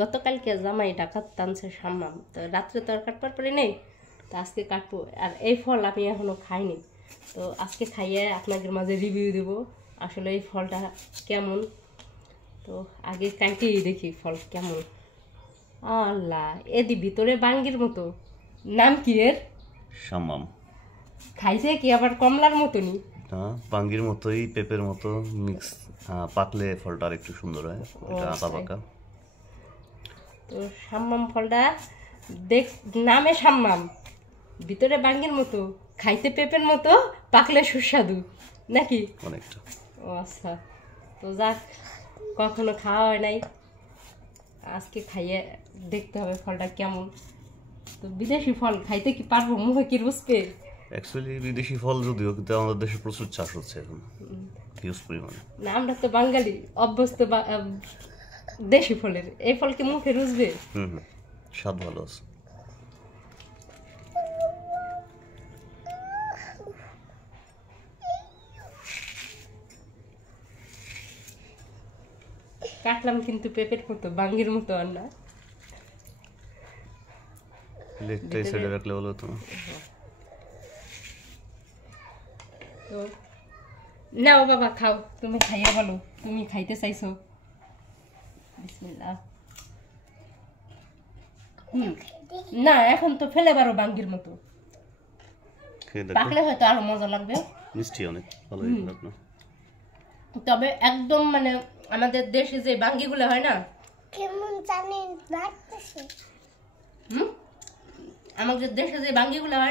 গতকালকে জামাই ডাকাত টানছে সাম্মাম, তো রাত্রে তো আর কাটবার পারি নেই, তো আজকে কাটবো। আর এই ফল আমি এখনো খাইনি, তো আজকে খাইয়ে আপনাদের মাঝে রিভিউ দেব আসলে এই ফলটা কেমন। তো আগে কাটিয়ে দেখি ফল কেমন। আল্লাহ, এদি ভিতরে বাঙ্গির মতো, নাম কি এর? সাম্মাম। খাইছে কি আবার কমলার মতনই? না, বাঙ্গির মতোই, পেঁপের মতো মিক্স। পাকলে ফলটা আর একটু সুন্দর হয়, এটা আতা পাকা। তো সাম্মাম ফলটা দেখ, নামে সাম্মাম, ভিতরে বাঙ্গির মতো, খাইতে পেঁপের মতো, পাকলে সুস্বাদু নাকি? অনেকটা। ও আচ্ছা, তো যাক, কখনো খাওয়া হয় নাই, আজকে খাইয়ে দেখতে হবে ফলটা কেমন। তো বিদেশি ফল খাইতে কি পারবো? মুখে কি রুচবে? অ্যাকচুয়ালি বিদেশি ফল যদিও, কিন্তু আমাদের দেশে প্রচুর চাষ হচ্ছে এখন, হিউজ পরিমাণে। না, আমরা তো বাঙালি, অভ্যস্ত দেশি ফলের, এই ফল কি মুখে রুচবে? স্বাদ ভালো আছে। কাটলাম কিন্তু পেঁপের মতো, বাঙ্গির মতো আর না। লেটটাই সাইডে রাখলে ভালো হতো না? তো নাও বাবা, খাও, তুমি খাইয়া বলো তুমি খাইতে চাইছো। বিসমিল্লাহ। না, এখন তো ফেলে পারো বাঙ্গির মতো, পাকলে হয়তো আরো মজা লাগবে। মিষ্টি অনেক, ভালোই লাগলো। তবে একদম মানে আমাদের দেশে যে বাঙ্গিগুলো হয় না, কেমন জানি লাগতেছে। আমাদের দেশে যে বাঙ্গিগুলো হয় না,